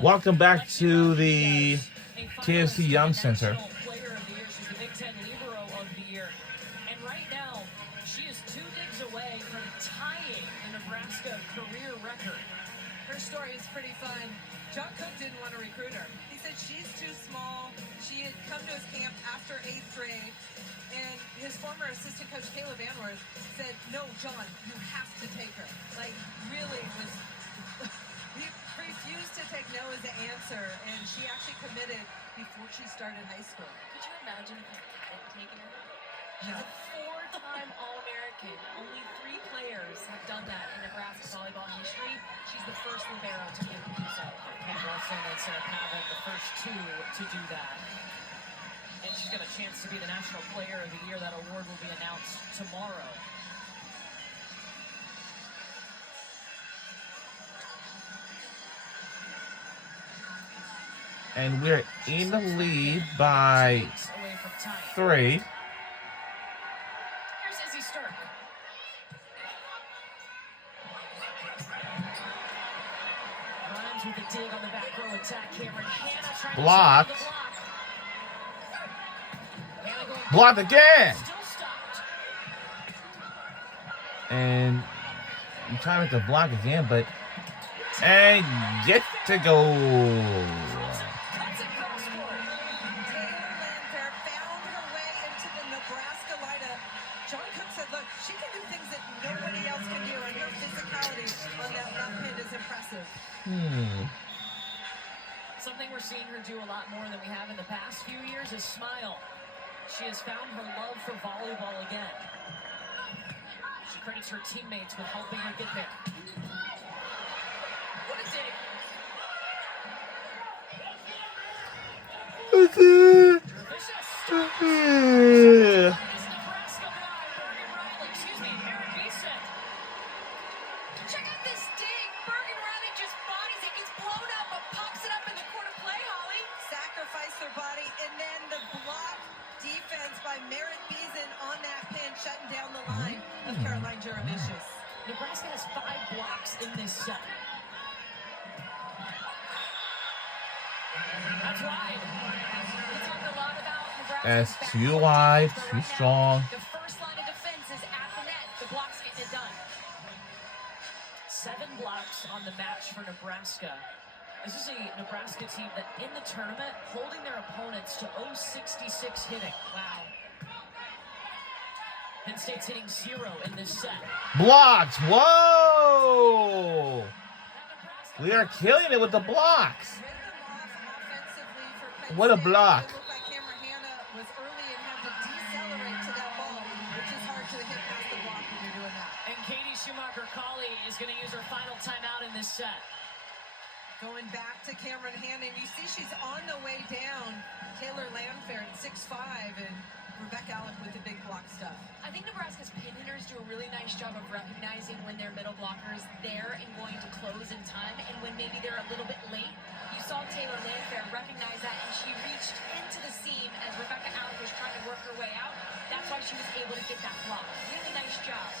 Welcome back to the TSC Young Center. Player of the year. She's the Big Ten Libero of the year. And right now, she is 2 digs away from tying the Nebraska career record. Her story is pretty fun. John Cook didn't want to recruit her. He said she's too small. She had come to his camp after 8th grade. And his former assistant coach, Caleb Anworth, said, no, John, you have to take her. Like, really was... he refused to take no as an answer, and she actually committed before she started high school. Could you imagine if he hadn't taken her? No. She's a 4-time All-American. Only 3 players have done that in Nebraska volleyball history. She's the first libero to be able to do so. Kate Wilson and Sarah Pavan, the first 2 to do that. And she's got a chance to be the National Player of the Year. That award will be announced tomorrow. And we're in the lead by 3. Here's Izzy Stirk. Grimes with a dig on the back row attack. Cameron Hanna trying Blocked. to stop the block. Hanna going Blocked again. Still stopped. And you try to make the block again, but... And get to go. Cuts it cross court. Taylor Landfair found her way into the Nebraska lineup. John Cook said, look, she can do things that nobody else can do, and her physicality on that left hand is impressive. Something we're seeing her do a lot more than we have in the past few years is smile. She has found her love for volleyball again. She credits her teammates with helping her get there. What a dig. Vicious. Is Nebraska by Bergen Riley. Excuse me, Eric Beeson. Check out this dig. Bergen Riley just bodies it. Gets blown up, but pops it up in the court of play, Holly. Sacrificed her body, and then the block defense by Merritt Beeson on that pin, shutting down the line of Caroline Juravicius. Nebraska has 5 blocks in this set. That's wide. We talk a lot about Nebraska's That's backcourt too defense, wide, but too right now, strong. The first line of defense is at the net. The blocks getting it done. 7 blocks on the match for Nebraska. This is a Nebraska team that in the tournament holding their opponents to 0.66 hitting. Wow. Penn State's hitting 0 in this set. Blocks. Whoa. We are killing it with the blocks. What a block. It looked like Cameron Hanna was early and had to decelerate to that ball, which is hard to hit past the block when you're doing that. And Katie Schumacher-Colley is going to use her final timeout in this set. Going back to Cameron Hanna, and you see she's on the way down. Taylor Landfair at 6'5", and Rebecca Alec with the big block stuff. I think Nebraska's pin hitters do a really nice job of recognizing when their middle blocker is there and going to close in time, and when maybe they're a little bit late. You saw Taylor Landfair recognize that, and she reached into the seam as Rebecca Alec was trying to work her way out. That's why she was able to get that block. Really nice job.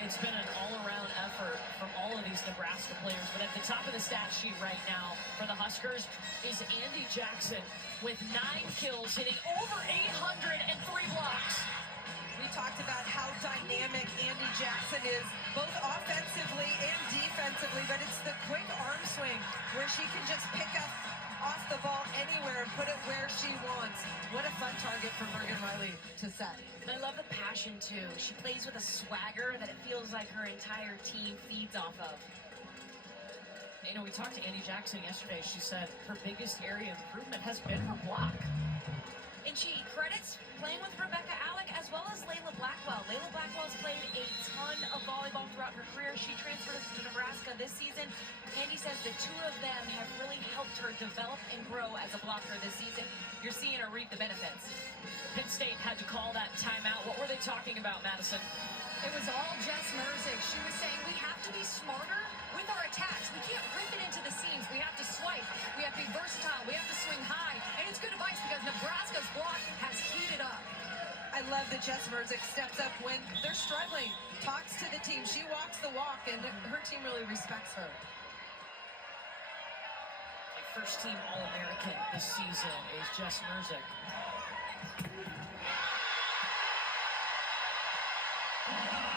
It's been an all-around effort from all of these Nebraska players, but at the top of the stat sheet right now for the Huskers is Andy Jackson with 9 kills, hitting over 800 and 3 blocks. We talked about how dynamic Andy Jackson is, both offensively and defensively, but it's the quick arm swing where she can just pick up off the ball anywhere and put it where she wants. What a fun target for Bergen Riley to set. I love the passion, too. She plays with a swagger that it feels like her entire team feeds off of. You know, we talked to Andy Jackson yesterday. She said her biggest area of improvement has been her block. And she credits playing with Rebecca Alec as well as Layla Blackwell. Layla Blackwell's played a ton of volleyball throughout her career. She transferred us to Nebraska this season. Andy says the 2 of them have really helped her develop and grow as a blocker this season. You're seeing her reap the benefits. Penn State had to call that timeout. What were they talking about, Madison? It was all Jess Merzick. She was saying we have to be smarter with our attacks. We can't rip it into the seams. We have to swipe. We have to be versatile. We have to swing high. And it's good advice because Nebraska's block has heated up. I love that Jess Merzick steps up when they're struggling, talks to the team. She walks the walk, and her team really respects her. first team All-American this season is Jess Merzik.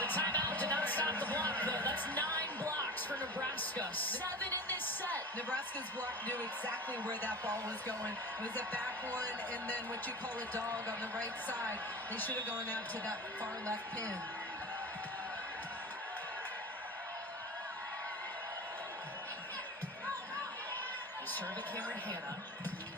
The timeout did not stop the block, though. That's 9 blocks for Nebraska. 7 in this set. Nebraska's block knew exactly where that ball was going. It was a back one, and then what you call a dog on the right side. They should have gone out to that far left pin. They serve it Cameron Hanna.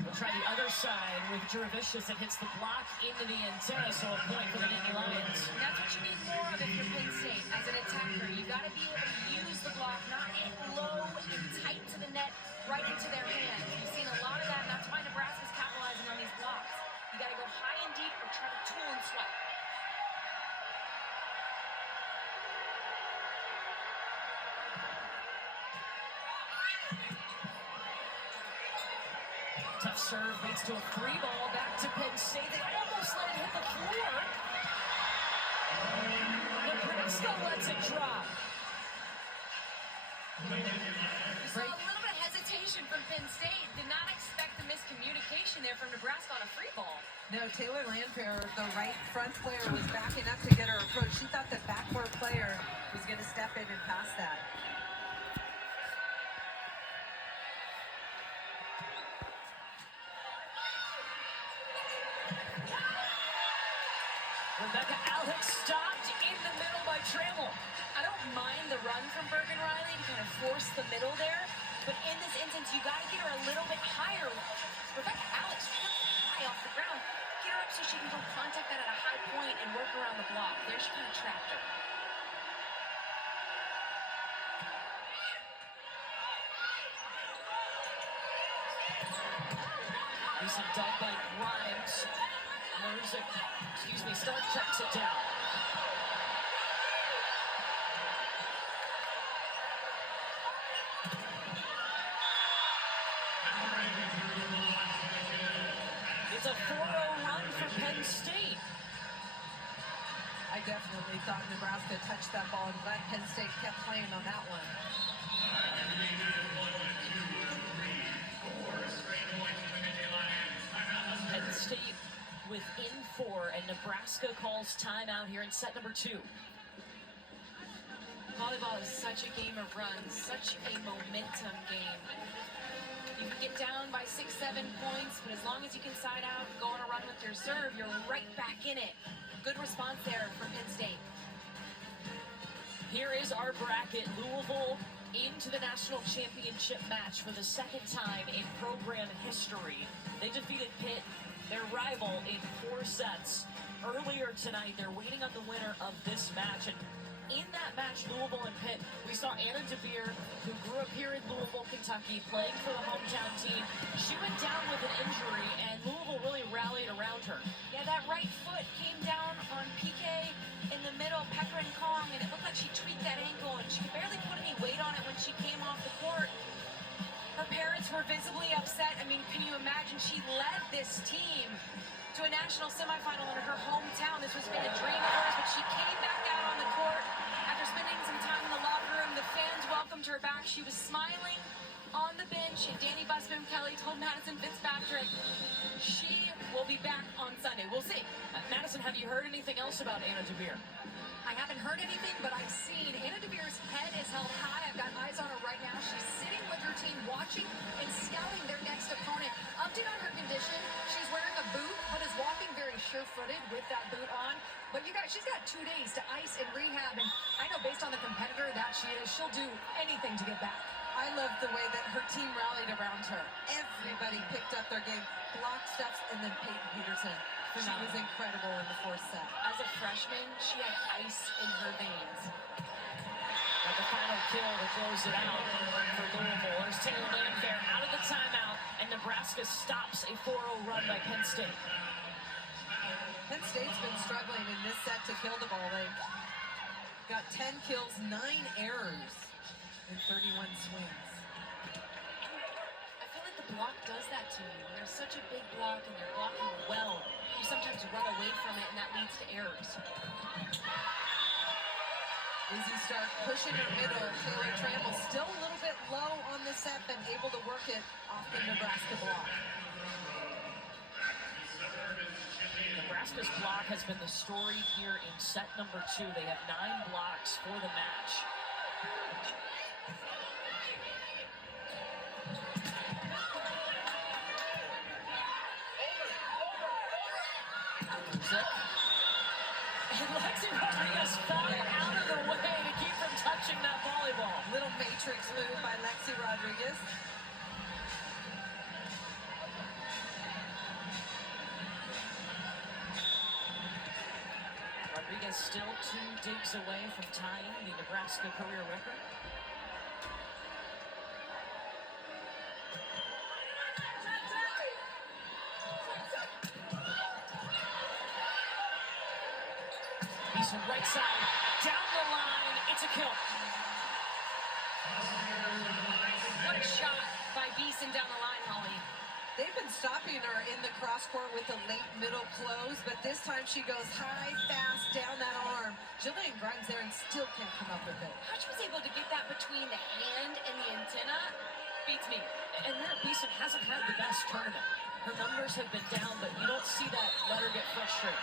We'll try the other side with Jurevicius that hits the block into the antenna, so a point for the Nittany Lions. And that's what you need more of if you're Penn State. As an attacker, you've got to be able to use the block, not hit low and tight to the net, right into their hands. You've seen a lot of that, and that's why Nebraska's capitalizing on these blocks. You got to go high and deep or try to tool and swipe. Tough serve leads to a 3 ball back to Penn State. They almost let it hit the floor. Nebraska lets it drop. You saw a little bit of hesitation from Penn State. Did not expect the miscommunication there from Nebraska on a free ball. No, Taylor Landfair, the right front player, was backing up to get her approach. She thought the backcourt player was going to step in and pass that. Rebecca Alex stopped in the middle by Trammell. I don't mind the run from Bergen Riley to kind of force the middle there, but in this instance, you got to get her a little bit higher. Rebecca Alex, high off the ground. Get her up so she can go contact that at a high point and work around the block. There she kind of trapped her. Decent dunk by Grimes. Merzik, Stark checks it down. It's a 4-0 run for Penn State. I definitely thought Nebraska touched that ball, and glad Penn State kept playing on that one. Penn State within 4, and Nebraska calls timeout here in set number 2. Volleyball is such a game of runs, such a momentum game. You can get down by 6-7 points, but as long as you can side out, go on a run with your serve, you're right back in it. Good response there from Penn State. Here is our bracket. Louisville into the national championship match for the 2nd time in program history. They defeated Pitt, their rival, in 4 sets. Earlier tonight, they're waiting on the winner of this match. And in that match, Louisville and Pitt, we saw Anna DeVere, who grew up here in Louisville, Kentucky, playing for the hometown team. She went down with an injury, and Louisville really rallied around her. Yeah, that right foot came down on PK in the middle, Pecker and Kong, and it looked like she tweaked that ankle, and she could barely put any weight on it when she came off the court. Her parents were visibly upset. I mean, can you imagine? She led this team to a national semifinal in her hometown. This was been a dream of hers, but she came back out on the court after spending some time in the locker room. The fans welcomed her back. She was smiling on the bench, and Danny Busman Kelly told Madison Fitzpatrick she will be back on Sunday. We'll see. Madison, have you heard anything else about Anna DeVere? I haven't heard anything, but I've seen Anna DeVere's head is held high. I've got eyes on her right now. She's sitting with her team, watching and scouting their next opponent. Update on her condition. She's wearing a boot, but is walking very sure-footed with that boot on. But you guys, she's got 2 days to ice and rehab, and I know based on the competitor that she is, she'll do anything to get back. I love the way that her team rallied around her. Everybody picked up their game. Block steps, and then Peyton Peterson. She was incredible in the 4th set. As a freshman, she had ice in her veins. But the final kill that close it out for Louisville. There's Taylor Landfair out of the timeout, and Nebraska stops a 4-0 run by Penn State. Penn State's been struggling in this set to kill the ball. They got 10 kills, 9 errors in 31 swings. I feel like the block does that to you. When there's such a big block and you're blocking well, you sometimes run away from it, and that leads to errors. Izzy Stark pushing her middle. Taylor Trammell still a little bit low on the set, but able to work it off the Nebraska block. Nebraska's block has been the story here in set number 2. They have 9 blocks for the match. And Lexi Rodriguez fell out of the way to keep from touching that volleyball. Little matrix move by Lexi Rodriguez. Rodriguez still 2 digs away from tying the Nebraska career record. Beeson right side, down the line, it's a kill. What a shot by Beeson down the line, Holly. They've been stopping her in the cross court with a late middle close, but this time she goes high, fast, down that arm. Jillian Grimes there and still can't come up with it. How she was able to get that between the hand and the antenna beats me. And Merritt Beeson hasn't had the best tournament. Her numbers have been down, but you don't see that let her get frustrated.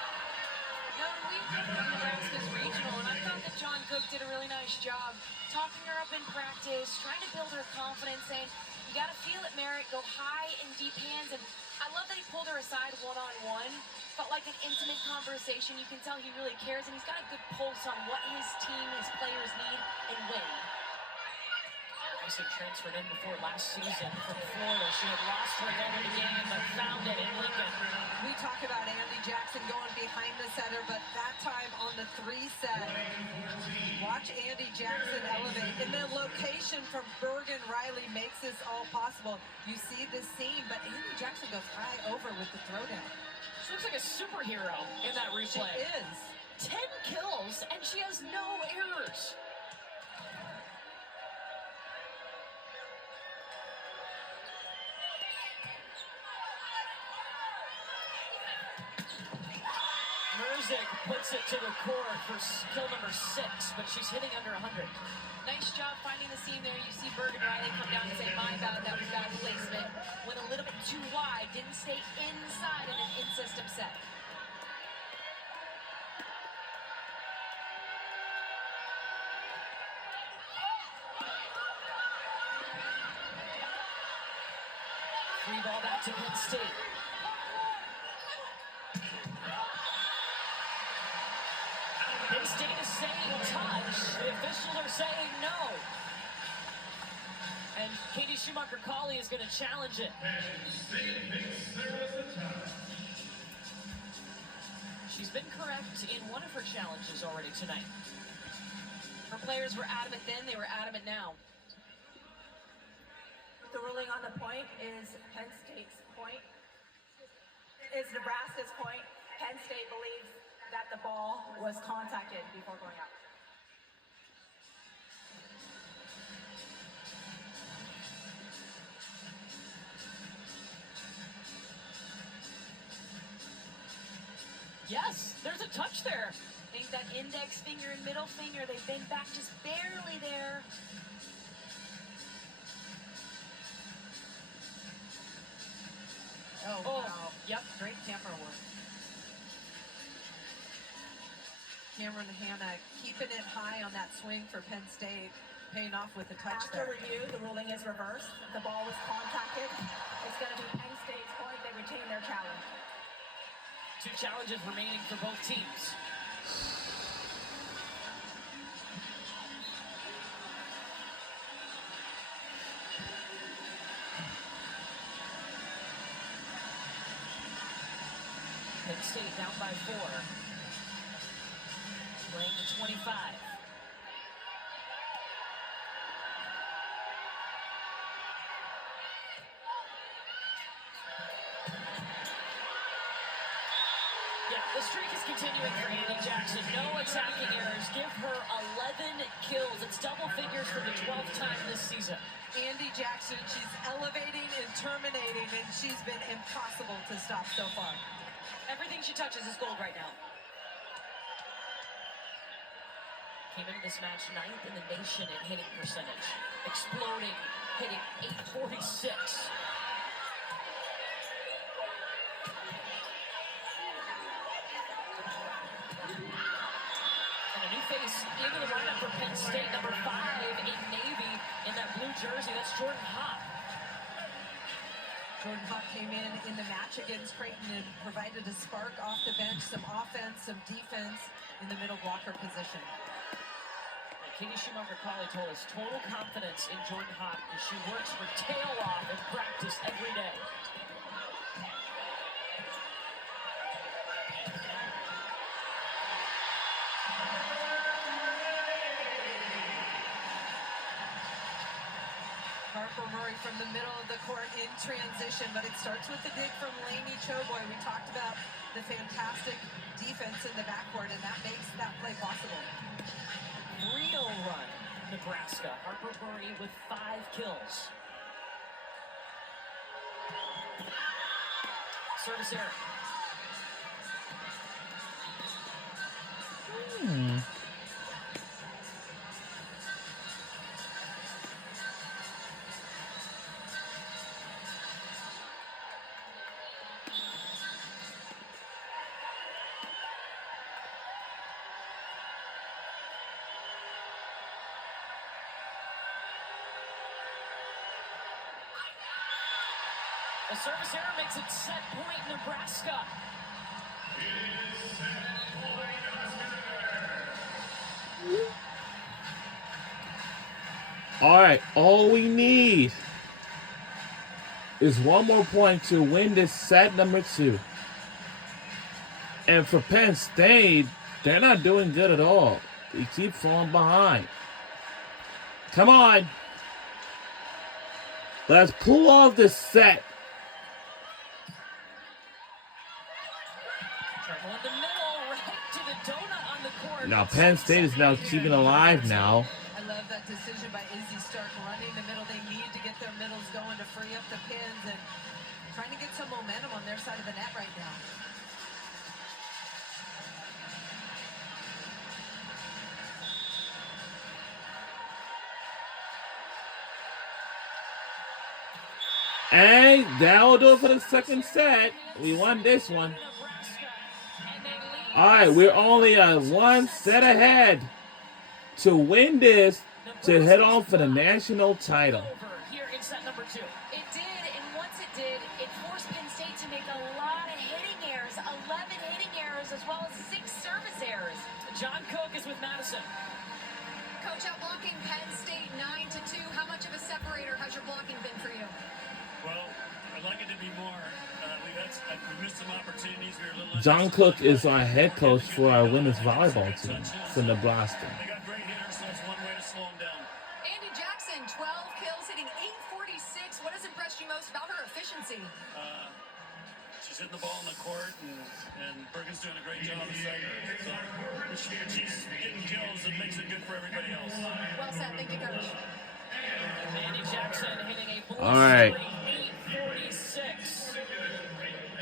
No, we've covered Nebraska's regional, and I thought that John Cook did a really nice job talking her up in practice, trying to build her confidence, saying, you got to feel it, Merritt, go high and deep hands. And I love that he pulled her aside one-on-one. Felt like an intimate conversation. You can tell he really cares, and he's got a good pulse on what his team, his players need and when. Beeson transferred in before last season from Florida. She had lost her net in a game, but found it in Lincoln. We talk about Andy Jackson going behind the setter, but that time on the 3 set, watch Andy Jackson elevate. And the location from Bergen Riley makes this all possible. You see this seam, but Andy Jackson goes high over with the throwdown. She looks like a superhero in that replay. She is. 10 kills, and she has no errors. Merzik puts it to the court for kill number 6, but she's hitting under 100. Nice job finding the seam there. You see Bergen Riley come down and say, my bad, that was bad placement. Went a little bit too wide, didn't stay inside in an in-system set. Free ball back to Penn State. Penn State is saying touch. The officials are saying no. And Katie Schumacher-Cawley is going to challenge it. She's been correct in one of her challenges already tonight. Her players were adamant then, they were adamant now. The ruling on the point is Penn State's point. It's Nebraska's point. Penn State believes that the ball was contacted before going out. Yes, there's a touch there. I think that index finger and middle finger, they bend back just barely there. Oh, wow. Yep. Great camera work. Cameron Hanna keeping it high on that swing for Penn State, paying off with a touch After there. review, the ruling is reversed. The ball was contacted. It's going to be Penn State's point. They retain their challenge. 2 challenges remaining for both teams. Penn State down by 4. Playing to 25. Yeah, the streak is continuing for Andy Jackson. No attacking errors. Give her 11 kills. It's double figures for the 12th time this season. Andy Jackson, she's elevating and terminating, and she's been impossible to stop so far. Everything she touches is gold right now. Came into this match 9th in the nation in hitting percentage. Exploding, hitting .846. And a new face into the lineup for Penn State, number 5 in Navy in that blue jersey. That's Jordan Hop. Jordan Hawk came in the match against Creighton and provided a spark off the bench, some offense, some defense in the middle blocker position. Katie Schumacher-Colley told us total confidence in Jordan Hawk as she works her tail off in practice every day. Harper Murray from the middle of the court in transition, but it starts with the dig from Lainey Choboy. We talked about the fantastic defense in the backcourt, and that makes that play possible. 3-0 run, Nebraska. Harper Murray with 5 kills. Service error. A service error makes it set point Nebraska. All right, all we need is one more point to win this set number 2. And for Penn State, they're not doing good at all. We keep falling behind. Come on. Let's pull off this set. Treble in the middle, right to the donut on the court. Now Penn State is now keeping alive now. I love that decision by Izzy Stark running the middle. They need to get their middles going to free up the pins and trying to get some momentum on their side of the net right now. And that'll do it for the second set. We won this one. All right, we're only one set ahead to win this to head on for the national title. Here in set number 2. It did, and once it did, it forced Penn State to make a lot of hitting errors, 11 hitting errors, as well as 6 service errors. John Cook is with Madison. Coach, outblocking Penn State 9-2. How much of a separator has your blocking been for you? Well, I'd like it to be more. We missed some opportunities. We were a little John Cook is our head coach for our women's volleyball team for Nebraska. They got great hitters, so that's one way to slow them down. Andy Jackson, 12 kills, hitting .846. What has impressed you most about her efficiency? She's hitting the ball in the court, and Bergen's doing a great job beside her. So she's getting kills and makes it good for everybody else. Well said. Thank you, Coach. Andy Jackson hitting a All right. blistering 846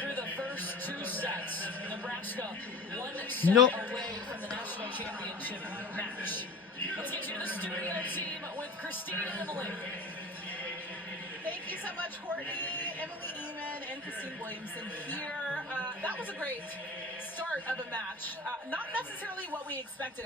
through the first 2 sets. Nebraska 1 set Nope. away from the national championship match. Let's get you to the studio team with Christine and Emily. Thank you so much, Courtney, Emily Eman, and Christine Williamson here. That was a great start of a match. Not necessarily what we expected.